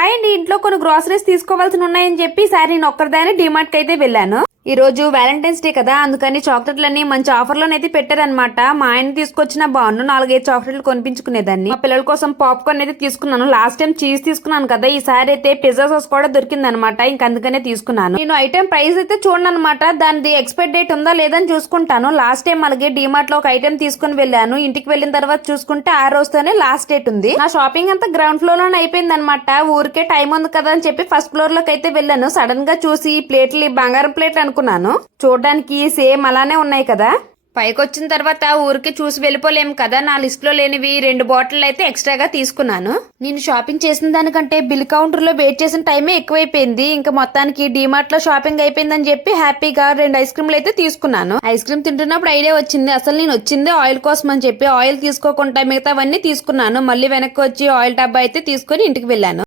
Hi అండి, ఇంట్లో కొన్ని గ్రోసరీస్ తీసుకోవాల్సి ఉన్నాయని చెప్పి ఈసారి నేను ఒక్కరిదాన్ని డిమార్ట్ కి అయితే వెళ్ళాను. ఈ రోజు వ్యాలంటైన్స్ డే కదా, అందుకని చాక్లెట్లన్నీ మంచి ఆఫర్లోనైతే పెట్టారనమాట. మా ఆయన తీసుకొచ్చిన బాగుండు 4-5 చాక్లెట్లు కొనిపించుకునేదాన్ని. మా పిల్లల కోసం పాప్కార్న్ అయితే తీసుకున్నాను. లాస్ట్ టైం చీజ్ తీసుకున్నాను కదా, ఈసారి అయితే పిజ్జా సాస్ కూడా దొరికింది అనమాట. ఇంక అందుకనే తీసుకున్నాను. నేను ఐటమ్ ప్రైస్ అయితే చూడను అనమాట, దాని ఎక్స్పైర్ డేట్ ఉందా లేదని చూసుకుంటాను. లాస్ట్ టైం అలాగే డిమార్ట్ లో ఒక ఐటమ్ తీసుకుని వెళ్ళాను. ఇంటికి వెళ్ళిన తర్వాత చూసుకుంటే ఆ రోజుతోనే లాస్ట్ డేట్ ఉంది. నా షాపింగ్ అంతా గ్రౌండ్ ఫ్లోర్ లోనే అయిపోయింది అనమాట. ఊరికే టైం ఉంది కదా అని చెప్పి ఫస్ట్ ఫ్లోర్ లోకి అయితే వెళ్ళాను. సడన్ గా చూసి ఈ ప్లేట్లు బంగారం ప్లేట్లు అనుకున్నాను. చూడడానికి సేమ్ అలానే ఉన్నాయి కదా. పైకి వచ్చిన తర్వాత ఊరికి చూసి వెళ్ళిపోలేము కదా, నా లిస్ట్ లో లేనివి 2 బాటిల్ అయితే ఎక్స్ట్రాగా తీసుకున్నాను. నేను షాపింగ్ చేసిన దానికంటే బిల్ కౌంటర్ లో వెయిట్ చేసిన టైమే ఎక్కువైపోయింది. ఇంకా మొత్తానికి డిమార్ట్ లో షాపింగ్ అయిపోయిందని చెప్పి హ్యాపీగా 2 ఐస్ క్రీమ్లు అయితే తీసుకున్నాను. ఐస్ క్రీమ్ తింటున్నప్పుడు ఐడియా వచ్చింది, అసలు నేను వచ్చిందే ఆయిల్ కోసం అని చెప్పి ఆయిల్ తీసుకోకుండా మిగతావన్నీ తీసుకున్నాను. మళ్ళీ వెనక్కి వచ్చి ఆయిల్ డబ్బా అయితే తీసుకుని ఇంటికి వెళ్ళాను.